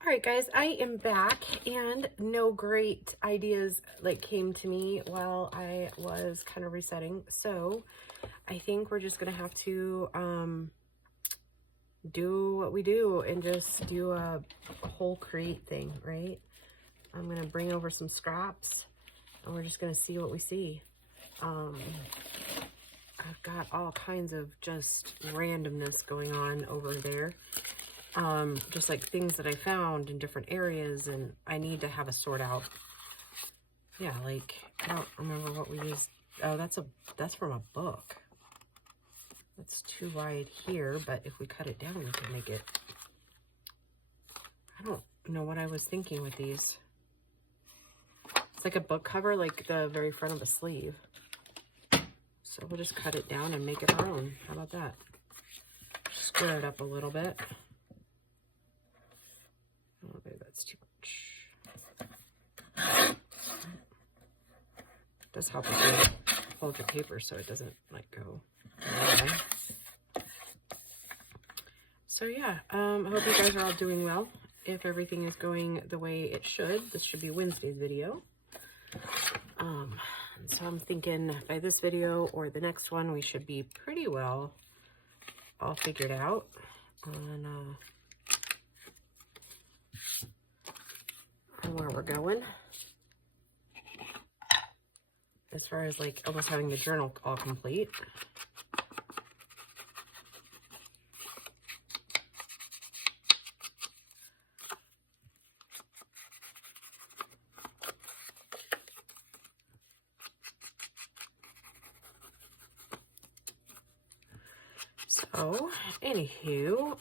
All right, guys, I am back, and no great ideas came to me while I was kind of resetting. So I think we're just gonna have to do what we do and just do a whole create thing, right? I'm gonna bring over some scraps, and we're just gonna see what we see. I've got all kinds of just randomness going on over there. Just like things that I found in different areas, and I need to have a sort out. Yeah, like, I don't remember what we used. Oh, that's from a book. That's too wide here, but if we cut it down, we can make it. I don't know what I was thinking with these. It's like a book cover, like the very front of a sleeve. So we'll just cut it down and make it our own. How about that? Square it up a little bit. Oh, maybe that's too much. It does help if you hold your paper so it doesn't like go away. So yeah, I hope you guys are all doing well. If everything is going the way it should, this should be Wednesday's video. So I'm thinking by this video or the next one, we should be pretty well all figured out on where we're going, as far as like almost having the journal all complete. So anywho,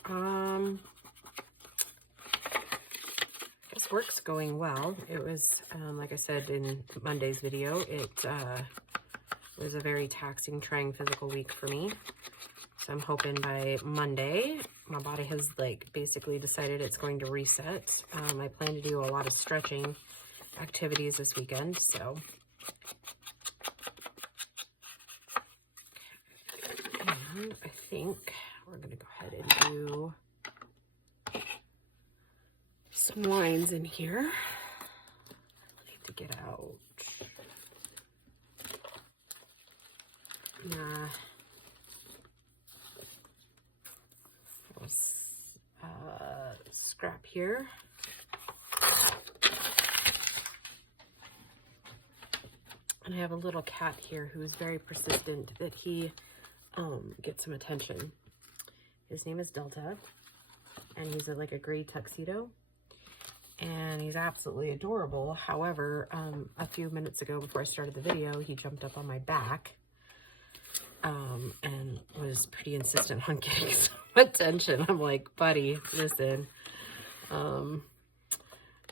work's going well. It was, like I said in Monday's video, it was a very taxing, trying physical week for me. So I'm hoping by Monday, my body has basically decided it's going to reset. I plan to do a lot of stretching activities this weekend, so. And I think we're gonna go ahead and do some lines in here. I need to get out. Scrap here. And I have a little cat here who is very persistent that he get some attention. His name is Delta, and he's like a gray tuxedo, and he's absolutely adorable. However, a few minutes ago before I started the video, he jumped up on my back and was pretty insistent on getting some attention. I'm like, buddy, listen,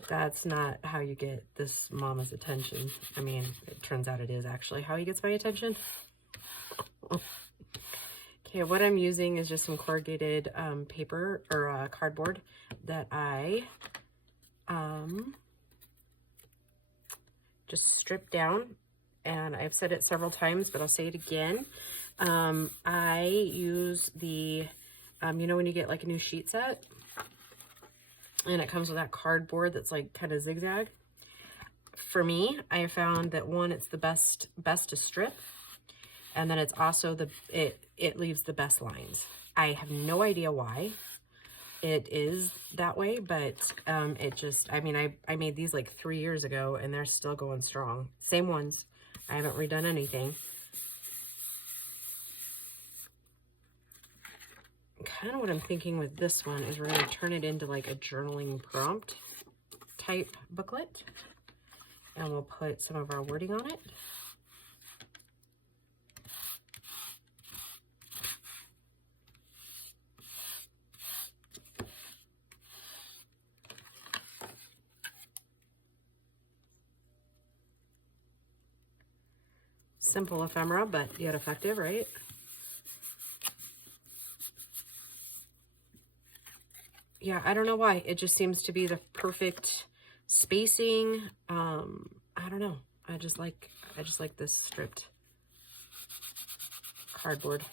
that's not how you get this mama's attention. I mean, it turns out it is actually how he gets my attention. Okay, what I'm using is just some corrugated paper or cardboard that I just stripped down, and I've said it several times, but I'll say it again. I use the, you know when you get like a new sheet set, and it comes with that cardboard that's like kind of zigzag. For me, I have found that one, it's the best to strip. And then it's also it leaves the best lines. I have no idea why it is that way, but it just, I mean, I made these like 3 years ago, and they're still going strong. Same ones. I haven't redone anything. Kind of what I'm thinking with this one is we're going to turn it into like a journaling prompt type booklet, and we'll put some of our wording on it. Simple ephemera, but yet effective, right? Yeah, I don't know why. It just seems to be the perfect spacing. I don't know. I just like this stripped cardboard.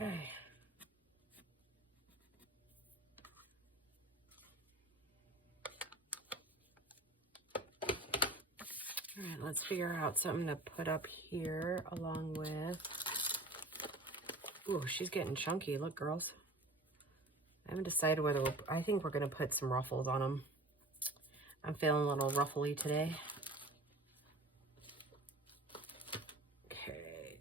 Okay. All right, let's figure out something to put up here along with... Ooh, she's getting chunky. Look, girls. I haven't decided whether I think we're going to put some ruffles on them. I'm feeling a little ruffly today. Okay.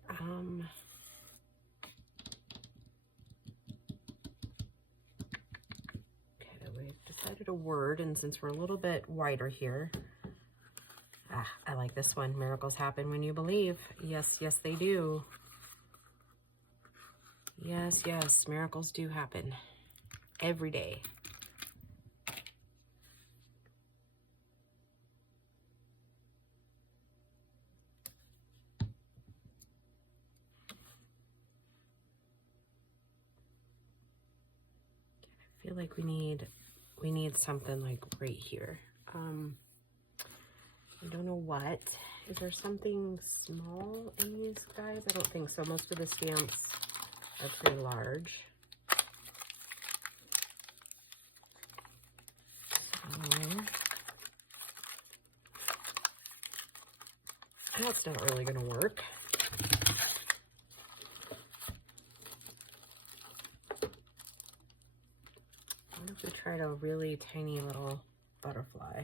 Okay, we've decided a word, and since we're a little bit wider here... Ah, I like this one. Miracles happen when you believe. Yes, yes, they do. Yes, yes, miracles do happen. Every day. I feel like we need something like right here. I don't know what. Is there something small in these guys? I don't think so. Most of the stamps are pretty large. That's not really going to work. What if we tried a really tiny little butterfly?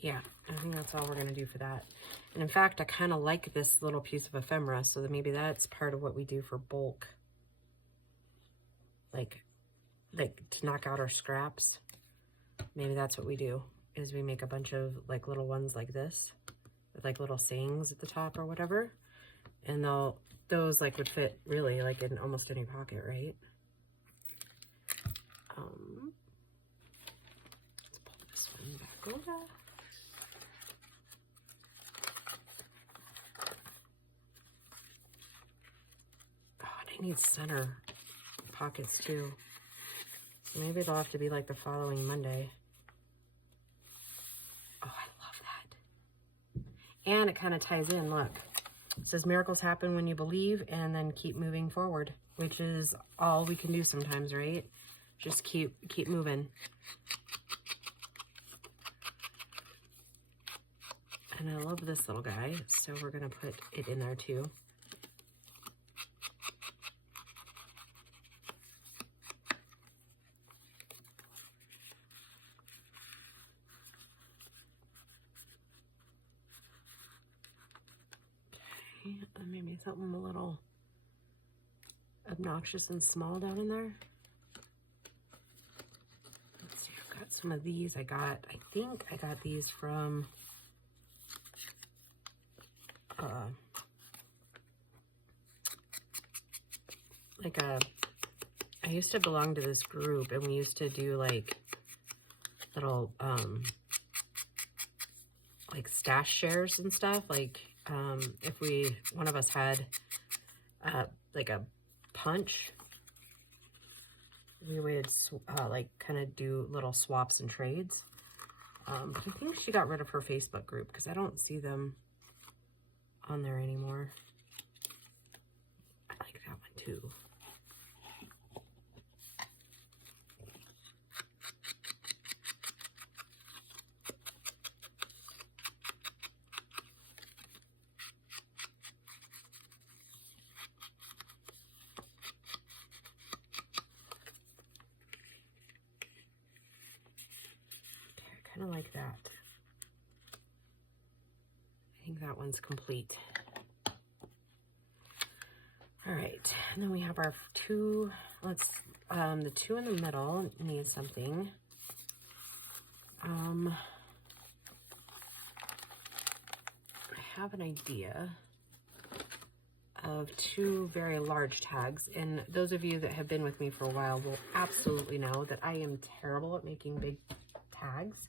Yeah, I think that's all we're going to do for that. And in fact, I kind of like this little piece of ephemera, so that maybe that's part of what we do for bulk. Like to knock out our scraps. Maybe that's what we do, is we make a bunch of like little ones like this, with like little sayings at the top or whatever. And those like would fit really like in almost any pocket, right? Let's pull this one back over. I need center pockets too. So maybe it'll have to be like the following Monday. Oh, I love that. And it kind of ties in, look. It says miracles happen when you believe, and then keep moving forward, which is all we can do sometimes, right? Just keep moving. And I love this little guy, so we're gonna put it in there too. Maybe something a little obnoxious and small down in there. Let's see, I've got some of these. I think I got these from I used to belong to this group, and we used to do like little like stash shares and stuff. Like if one of us had like a punch, we would like kind of do little swaps and trades. But I think she got rid of her Facebook group because I don't see them on there anymore. I like that one too. Kind of like that. I think that one's complete. All right, and then we have our two. The two in the middle need something. I have an idea of two very large tags, and those of you that have been with me for a while will absolutely know that I am terrible at making big tags.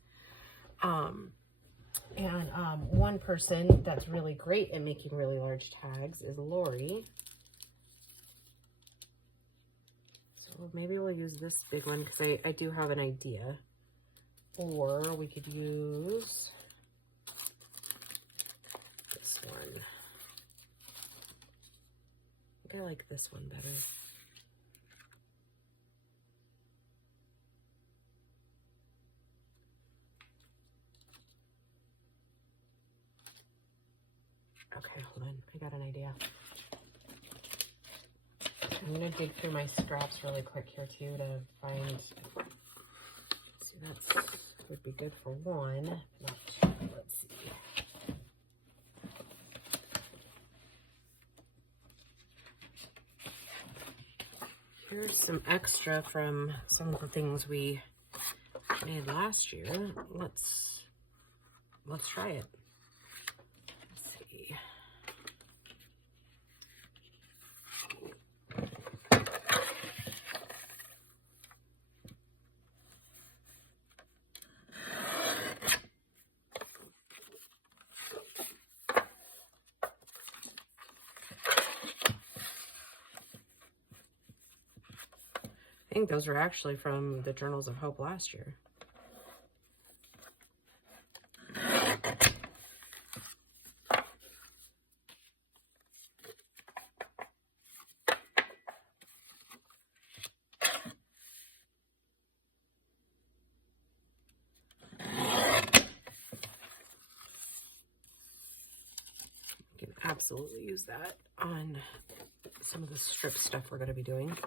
One person that's really great at making really large tags is Lori. So So maybe we'll use this big one because I do have an idea. Or we could use this one. I think I like this one better. Okay, hold on. I got an idea. I'm going to dig through my scraps really quick here too to find, see, that would be good for one. Not two. Let's see. Here's some extra from some of the things we made last year. Let's try it. Let's see. I think those were actually from the Journals of Hope last year. You can absolutely use that on some of the strip stuff we're going to be doing.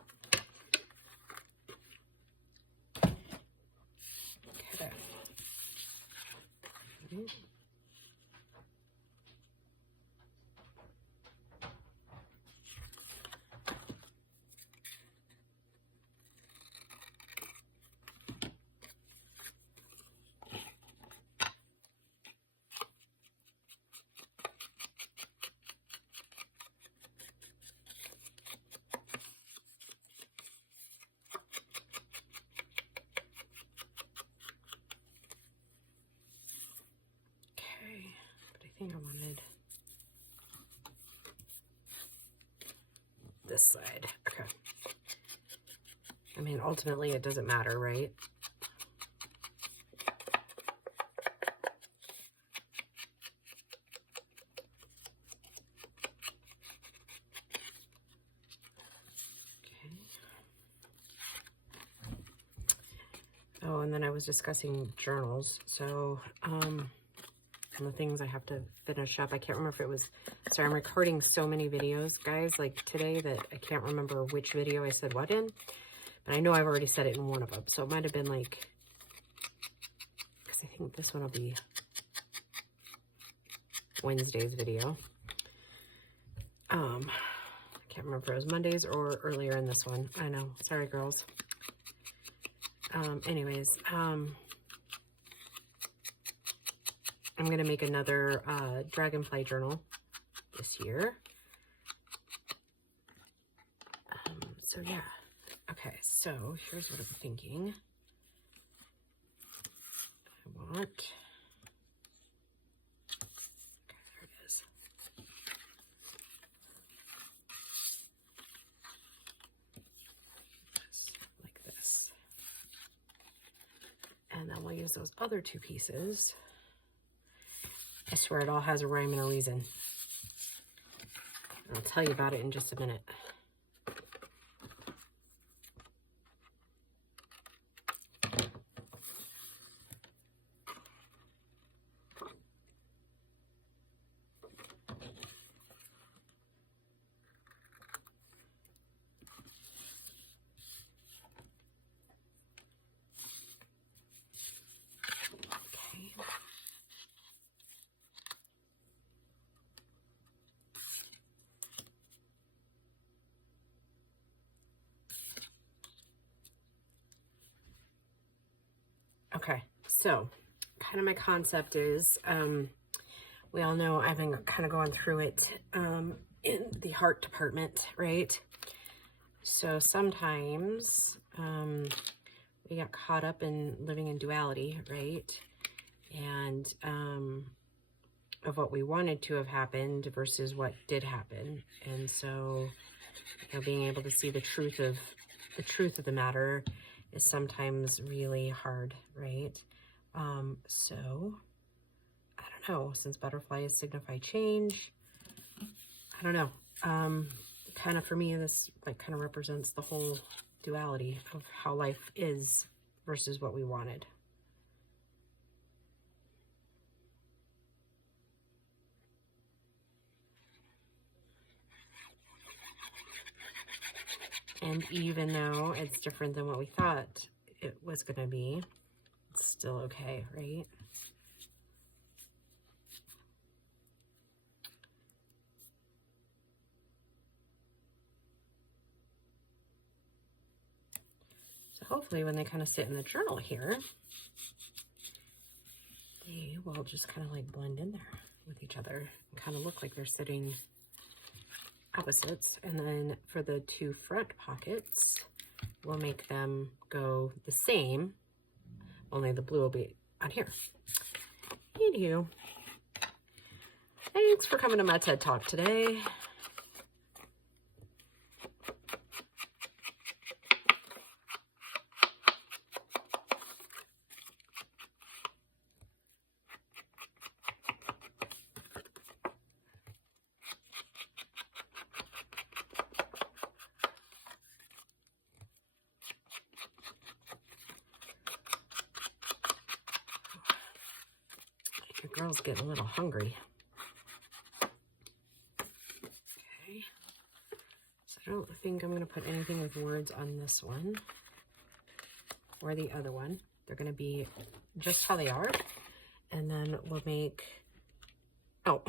I wanted this side. Okay. I mean, ultimately, it doesn't matter, right? Okay. Oh, and then I was discussing journals. So, some of the things I have to finish up. I can't remember if it was, sorry, I'm recording so many videos, guys, like today, that I can't remember which video I said what in, but I know I've already said it in one of them, so it might have been like, because I think this one will be Wednesday's video. I can't remember if it was Monday's or earlier in this one. I know, sorry, girls. Anyways, I'm going to make another dragonfly journal this year. So yeah. Okay, so here's what I'm thinking. I want... Okay, there it is. Like this. And then we'll use those other two pieces. I swear it all has a rhyme and a reason. I'll tell you about it in just a minute. Okay, so kind of my concept is, we all know I've been kind of going through it in the heart department, right? So sometimes we got caught up in living in duality, right? And of what we wanted to have happened versus what did happen. And so, you know, being able to see the truth of the truth of the matter is sometimes really hard, right? So I don't know, since butterflies signify change, I don't know. Kind of for me, this like kind of represents the whole duality of how life is versus what we wanted. And even though it's different than what we thought it was going to be, it's still okay, right? So hopefully when they kind of sit in the journal here, they will just kind of like blend in there with each other and kind of look like they're sitting opposites. And then for the two front pockets, we'll make them go the same, only the blue will be on here. Anywho, thanks for coming to my TED Talk today. Your girl's getting a little hungry. Okay. So I don't think I'm going to put anything with words on this one or the other one. They're going to be just how they are. And then we'll make, oh.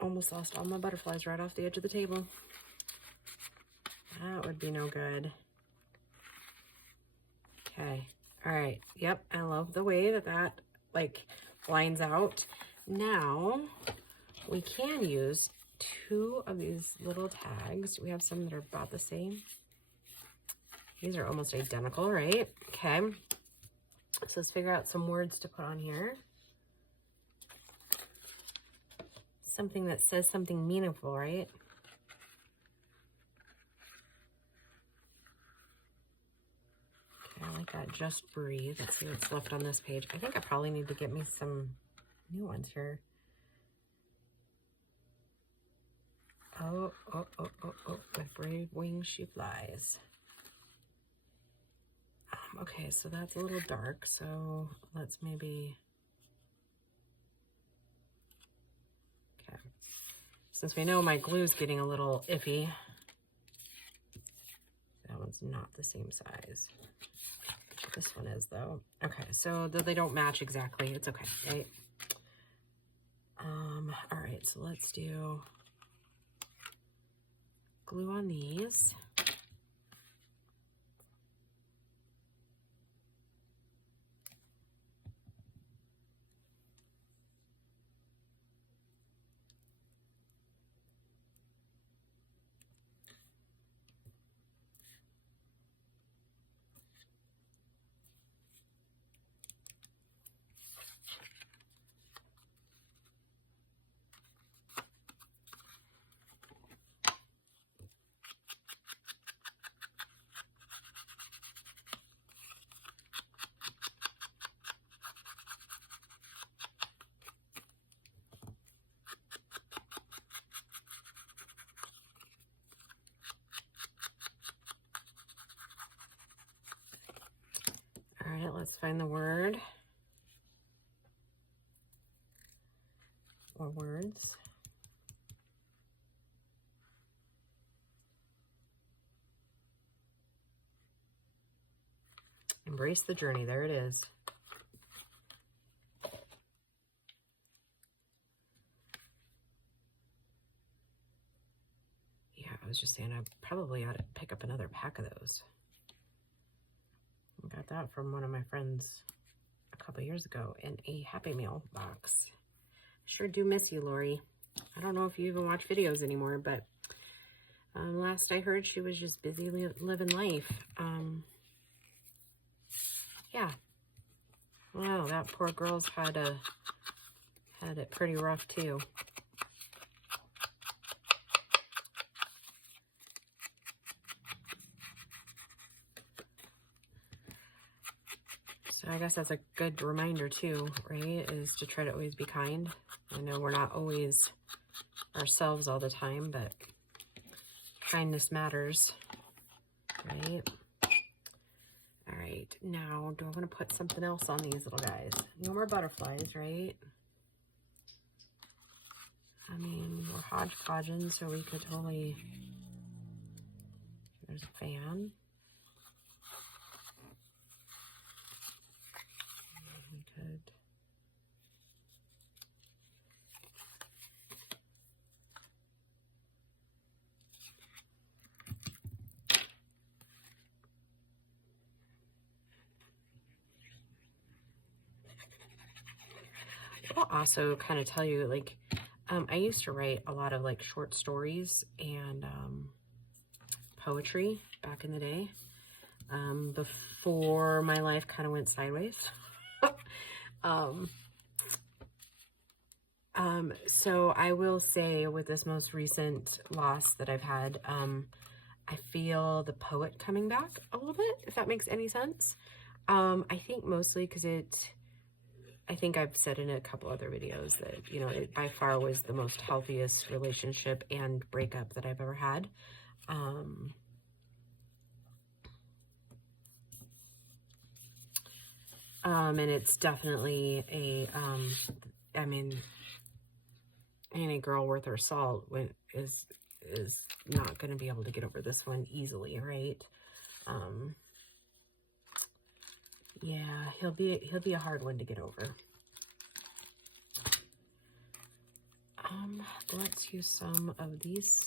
Almost lost all my butterflies right off the edge of the table. That would be no good. Okay. All right. Yep. I love the way that that like lines out. Now we can use two of these little tags. We have some that are about the same. These are almost identical, right? Okay. So let's figure out some words to put on here. Something that says something meaningful, right? Okay, I like that. Just breathe. Let's see what's left on this page. I think I probably need to get me some new ones here. Oh, with brave wings she flies. Okay, so that's a little dark, so let's maybe... Okay. Since we know my glue's getting a little iffy, that one's not the same size. This one is, though. Okay, so they don't match exactly. It's okay, right? All right, so let's do glue on these. All right, let's find the word or words. Embrace the journey. There it is. Yeah, I was just saying I probably ought to pick up another pack of those. I got that from one of my friends a couple years ago in a Happy Meal box. Sure do miss you, Lori. I don't know if you even watch videos anymore, but last I heard, she was just busy living life. Yeah. Wow, that poor girl's had it pretty rough too. So I guess that's a good reminder too, right? Is to try to always be kind. I know we're not always ourselves all the time, but kindness matters, right? All right, now do I want to put something else on these little guys? No more butterflies, right? I mean, we're hodgepodging, so we could totally... There's a fan. We could... I'll also kind of tell you, like, I used to write a lot of, like, short stories and poetry back in the day, before my life kind of went sideways. So I will say with this most recent loss that I've had, I feel the poet coming back a little bit, if that makes any sense. I think mostly because I think I've said in a couple other videos that, you know, it by far was the most healthiest relationship and breakup that I've ever had. And it's definitely I mean, any girl worth her salt is not going to be able to get over this one easily, right? Yeah, he'll be a hard one to get over. Let's use some of these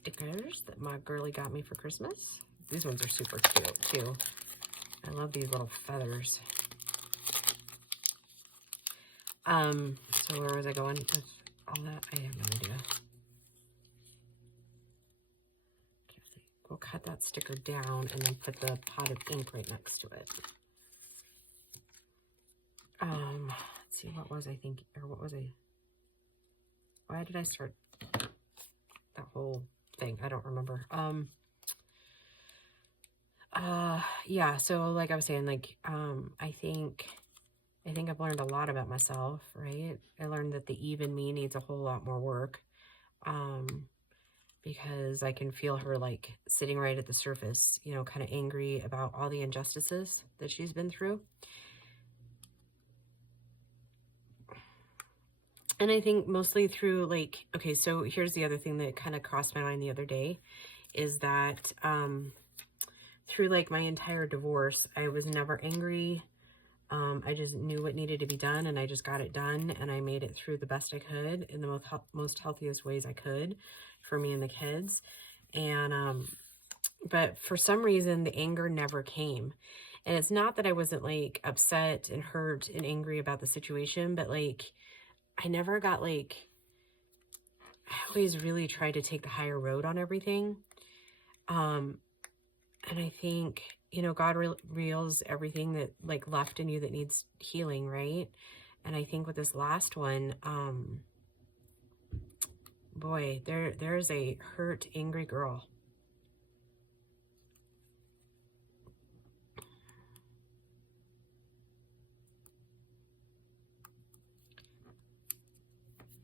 stickers that my girlie got me for Christmas. These ones are super cute too. I love these little feathers. So where was I going with all that? I have no idea. We'll cut that sticker down and then put the pot of ink right next to it. Let's see, what was I thinking, or what was I, why did I start that whole thing? I don't remember. Yeah, so like I was saying, like, I think I've learned a lot about myself, right? I learned that the even me needs a whole lot more work, because I can feel her, like, sitting right at the surface, you know, kind of angry about all the injustices that she's been through. And I think mostly through, like, okay, so here's the other thing that kind of crossed my mind the other day, is that through, like, my entire divorce, I was never angry. I just knew what needed to be done, and I just got it done, and I made it through the best I could in the most healthiest ways I could for me and the kids. And but for some reason, the anger never came. And it's not that I wasn't, like, upset and hurt and angry about the situation, but, like, I never got, like, I always really tried to take the higher road on everything. And I think, you know, God reveals everything that, like, left in you that needs healing, right? And I think with this last one, boy, there's a hurt, angry girl.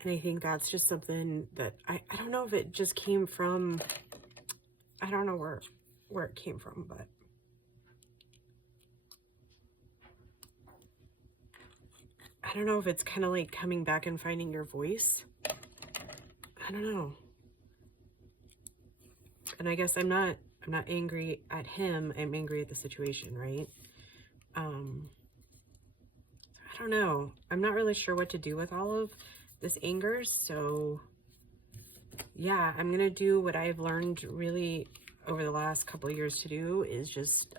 And I think that's just something that I don't know if it just came from, I don't know where it came from, but I don't know if it's kind of like coming back and finding your voice. I don't know. And I guess I'm not I'm not angry at him. I'm angry at the situation, right? I don't know. I'm not really sure what to do with all of this anger. So yeah, I'm going to do what I've learned really over the last couple of years to do is just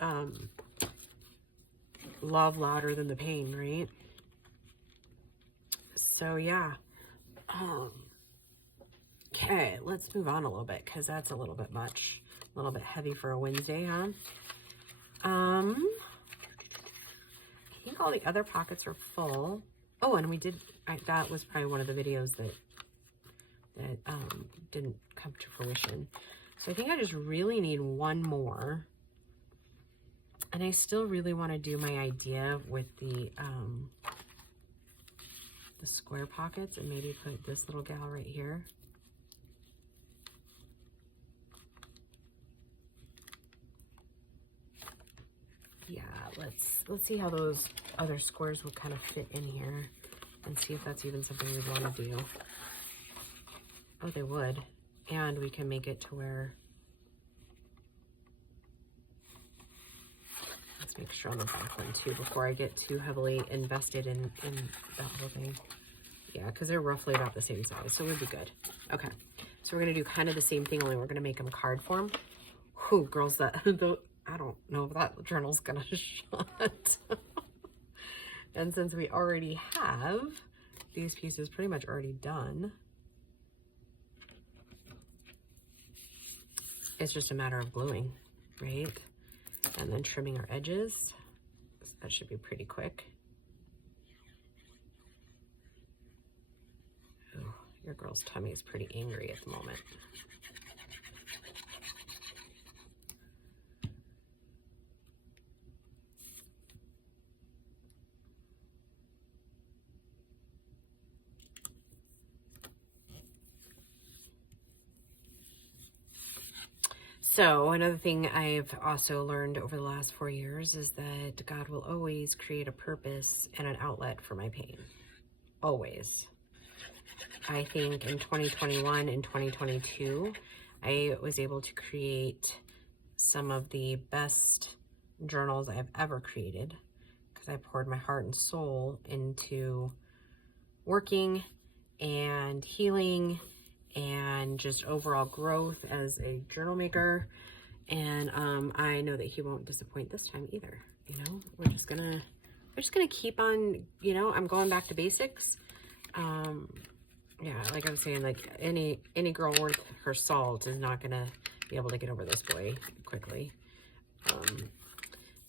love louder than the pain, right? So yeah. Okay, let's move on a little bit because that's a little bit much. A little bit heavy for a Wednesday, huh? I think all the other pockets are full. Oh, and we did, that was probably one of the videos that didn't come to fruition. So I think I just really need one more. And I still really want to do my idea with the square pockets and maybe put this little gal right here. Yeah, let's see how those other squares will kind of fit in here and see if that's even something we want to do. Oh, they would. And we can make it to where, let's make sure on the back one too before I get too heavily invested in that whole thing. Yeah, because they're roughly about the same size, so we'd be good. Okay, so we're going to do kind of the same thing, only we're going to make them card form. Whew, girls, I don't know if that journal's going to shut. And since we already have these pieces pretty much already done, it's just a matter of gluing, right? And then trimming our edges. That should be pretty quick. Oh, your girl's tummy is pretty angry at the moment. So another thing I've also learned over the last 4 years is that God will always create a purpose and an outlet for my pain. Always. I think in 2021 and 2022, I was able to create some of the best journals I've ever created because I poured my heart and soul into working and healing and just overall growth as a journal maker. And I know that he won't disappoint this time either. You know, we're just gonna keep on, you know, I'm going back to basics. Yeah, like I was saying, like any girl worth her salt is not gonna be able to get over this boy quickly.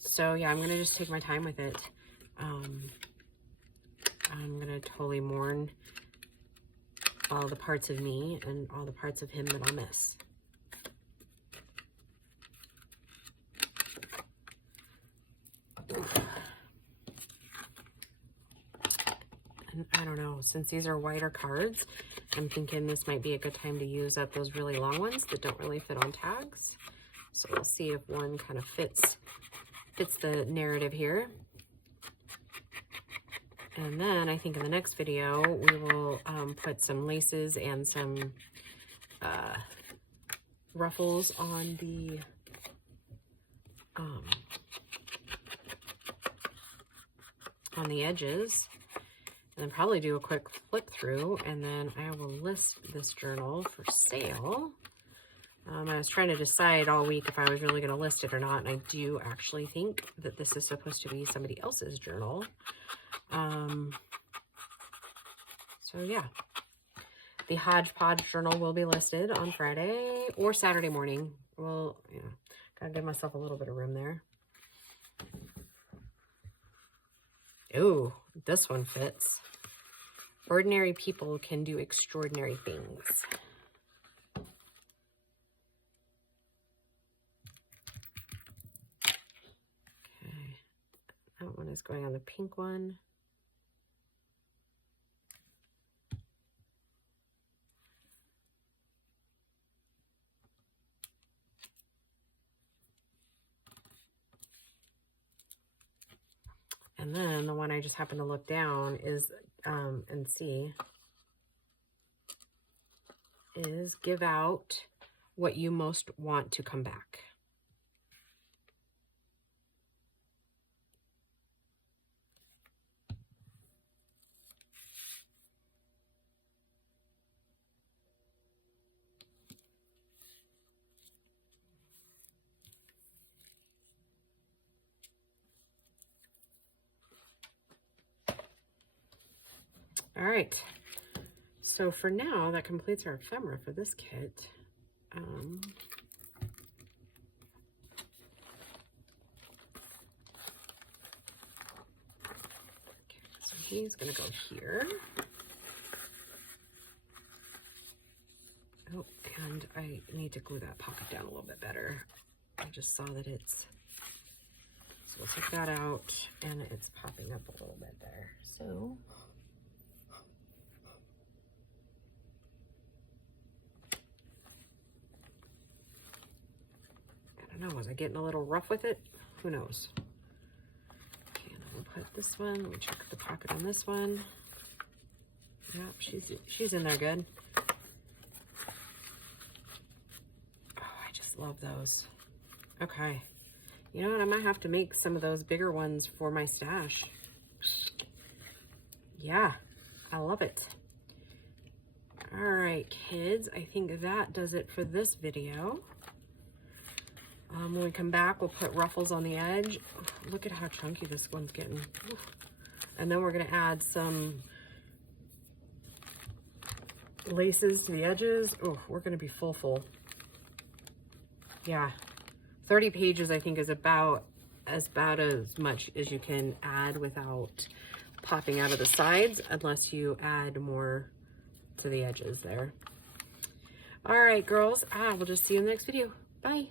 So yeah, I'm gonna just take my time with it. I'm gonna totally mourn all the parts of me and all the parts of him that I'll miss. And I don't know, since these are wider cards, I'm thinking this might be a good time to use up those really long ones that don't really fit on tags. So we'll see if one kind of fits the narrative here. And then I think in the next video, we will put some laces and some ruffles on the edges. And then probably do a quick flip through, and then I will list this journal for sale. I was trying to decide all week if I was really going to list it or not, and I do actually think that this is supposed to be somebody else's journal. So yeah, the Hodge Podge journal will be listed on Friday or Saturday morning. Well, yeah, gotta give myself a little bit of room there. Ooh, this one fits. Ordinary people can do extraordinary things. Okay, that one is going on the pink one. And then the one I just happened to look down is, and see, is give out what you most want to come back. All right. So for now, that completes our ephemera for this kit. Okay, so he's gonna go here. Oh, and I need to glue that pocket down a little bit better. I just saw that it's, so we'll take that out, and it's popping up a little bit there. So I don't know, was I getting a little rough with it? Who knows? Okay, and I'm gonna put this one, let me check the pocket on this one. Yep, she's in there good. Love those. Okay. You know what? I might have to make some of those bigger ones for my stash. Yeah, I love it. All right, kids. I think that does it for this video. When we come back, we'll put ruffles on the edge. Look at how chunky this one's getting. And then we're going to add some laces to the edges. Oh, we're going to be full. Yeah, 30 pages I think is about as much as you can add without popping out of the sides, unless you add more to the edges there. All right, girls, we'll just see you in the next video. Bye.